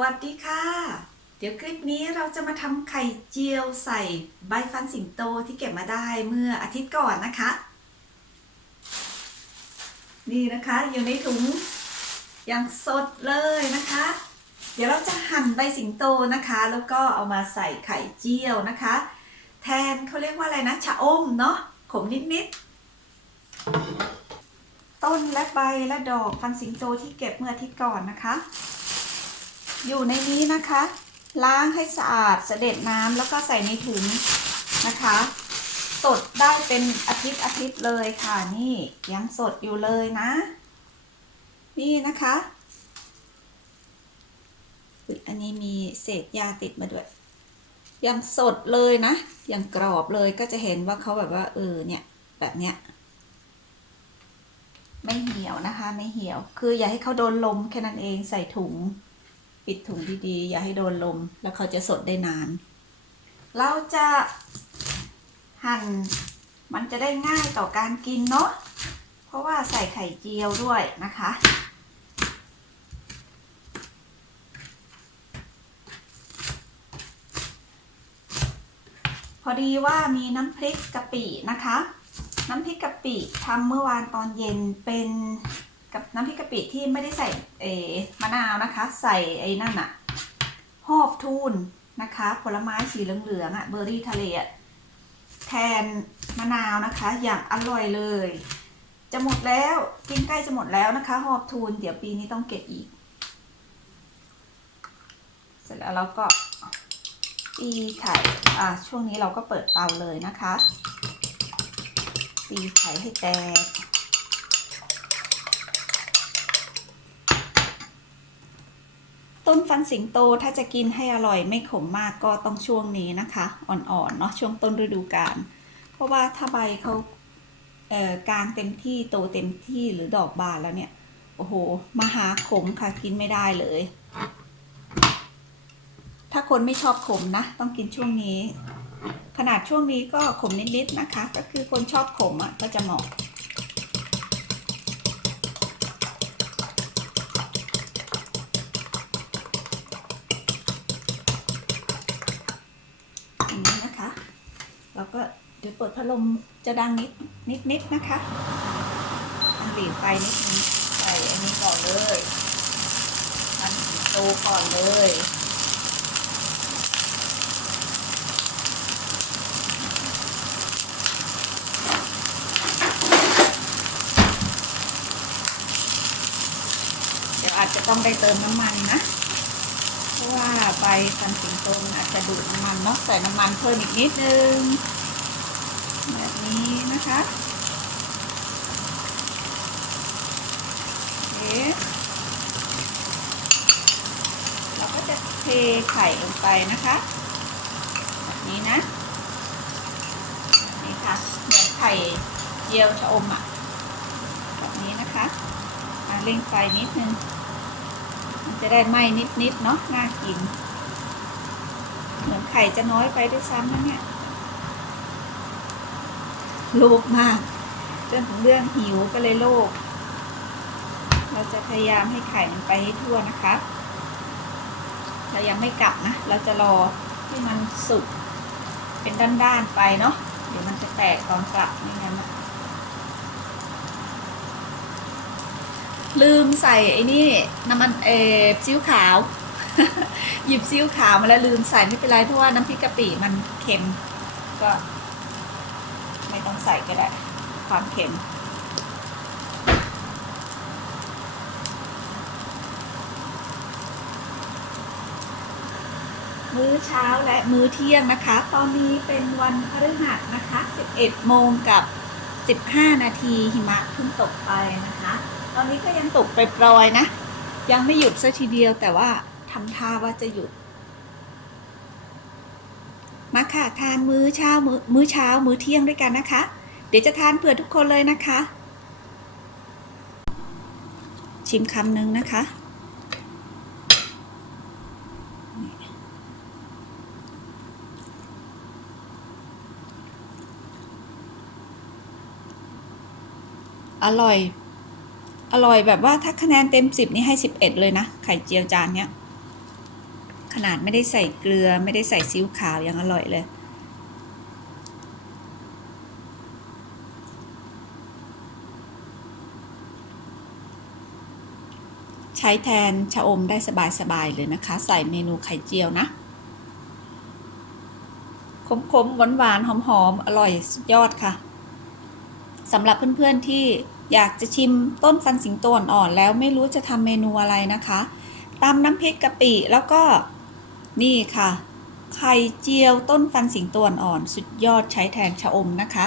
วัสดีค่ะ เดี๋ยวคลิปนี้เราจะมาทำไข่เจียวใส่ใบฟันสิงโตที่เก็บมาได้เมื่ออาทิตย์ก่อนนะคะ นี่นะคะอยู่ในถุงย่างสดเลยนะคะ เดี๋ยวเราจะหั่นใบสิงโตนะคะ แล้วก็เอามาใส่ไข่เจียวนะคะ แทนเขาเรียกว่าอะไรนะชะอมเนาะขมนิดๆต้นและใบและดอกฟันสิงโตที่เก็บเมื่ออาทิตย์ก่อนนะคะ อยู่ในนี้นะคะ ล้างให้สะอาดเสด็จน้ำแล้วก็ใส่ในถุงนะคะ สดได้เป็นอาทิตย์อาทิตย์เลยค่ะนี่ยังสดอยู่เลยนะ นี่นะคะอันนี้มีเศษยาติดมาด้วย ยังสดเลยนะ ยังกรอบเลยก็จะเห็นว่าเขาแบบว่าเออเนี่ยแบบเนี้ยไม่เหี่ยวนะคะ ไม่เหี่ยว คืออย่าให้เขาโดนลมแค่นั้นเองใส่ถุง ปิดถุงดีๆ อย่าให้โดนลม แล้วเขาจะสดได้นาน เราจะหั่นมันจะได้ง่ายต่อการกินเนาะ เพราะว่าใส่ไข่เจียวด้วยนะคะ พอดีว่ามีน้ำพริกกะปินะคะ น้ำพริกกะปิทำเมื่อวานตอนเย็นเป็น กับน้ำพริกกะปิที่ไม่ได้ใส่เอมะนาวนะคะ ใส่ไอ้นั่นอะหอบทูนนะคะ ผลไม้สีเหลืองๆอะเบอร์รี่ทะเลอะแทนมะนาวนะคะ อย่างอร่อยเลย จะหมดแล้วกินใกล้จะหมดแล้วนะคะ หอบทูนเดี๋ยวปีนี้ต้องเก็บอีก เสร็จแล้วเราก็ตีไข่อะช่วงนี้เราก็เปิดเตาเลยนะคะ ตีไข่ให้แตก ต้นฟันสิงโตถ้าจะกินให้อร่อยไม่ขมมากก็ต้องช่วงนี้นะคะ อ่อนๆเนาะช่วงต้นฤดูกาลเพราะว่าถ้าใบเขาเอ่อกลางเต็มที่โตเต็มที่หรือดอกบานแล้วเนี่ยโอ้โหมหาขมค่ะกินไม่ได้เลย ถ้าคนไม่ชอบขมนะ ต้องกินช่วงนี้ ขนาดช่วงนี้ก็ขมนิดๆนะคะ ก็คือคนชอบขมอะก็จะเหมาะ อย่างนี้นะคะ แล้วก็เดี๋ยวเปิดพัดลมจะดังนิดนิดนิดนะคะอันหลีไฟนิดนึงใส่อันนี้ก่อนเลยอันสิงโตก่อนเลยเดี๋ยวอาจจะต้องได้เติมน้ำมันนะ ราะว่าใบฟันสิงโตมันอาจจะดูดน้ำมันเนาะใส่น้ำมันเพิ่มอีกนิดนึง แบบนี้นะคะโอเคเราก็จะเทไข่ลงไปนะคะ แบบนี้นะ นี่ค่ะเหมือนไข่เจียวชะอมอะแบบนี้นะคะอะเร่งไฟนิดนึง จะได้ไหมนิดๆเนาะน่ากิน เหมือนไข่จะน้อยไปด้วยซ้ำนะเนี่ยโลภมากเรื่องของเรื่องหิวก็เลยโลภเราจะพยายามให้ไข่มันไปให้ทั่วนะคะเรายังไม่กลับนะ เราจะรอให้มันสุกเป็นด้านๆไปเนาะ เดี๋ยวมันจะแตกตอนกลับไม่งั้นนะ ลืมใส่ไอ้นี่น้ำมันเออซีอิ๊วขาว หยิบซีอิ๊วขาวมาแล้วลืมใส่ไม่เป็นไรเพราะว่าน้ำพริกกะปิมันเค็ม ก็ ไม่ต้องใส่ก็ได้ ความเค็มมื้อเช้าและมื้อเที่ยงนะคะ ตอนนี้เป็นวันพฤหัสนะคะ 11 โมงกับ 15 นาทีหิมะเพิ่งตกไปนะคะ ตอนนี้ก็ยังตกไปปลอยนะ ยังไม่หยุดซะทีเดียวแต่ว่าทำท่าว่าจะหยุด มาค่ะทานมื้อเช้ามือมื้อเช้ามื้อเที่ยงด้วยกันนะคะ เดี๋ยวจะทานเผื่อทุกคนเลยนะคะ ชิมคำหนึ่งนะคะอร่อย อร่อยแบบว่าถ้าคะแนนเต็มสิบนี่ให้สิบเอ็ดเลยนะ ไข่เจียวจานเนี้ย ขนาดไม่ได้ใส่เกลือไม่ได้ใส่ซีอิ๊วขาวยังอร่อยเลยใช้แทนชะอมได้สบายๆเลยนะคะ ใส่เมนูไข่เจียวนะ ขมๆหวานๆหอมๆอร่อยสุดยอดค่ะสำหรับเพื่อนๆที่ อยากจะชิมต้นฟันสิงโตอ่อนๆแล้วไม่รู้จะทำเมนูอะไรนะคะตำน้ำพริกกะปิแล้วก็นี่ค่ะ ไข่เจียวต้นฟันสิงโตอ่อน สุดยอดใช้แทนชะอมนะคะ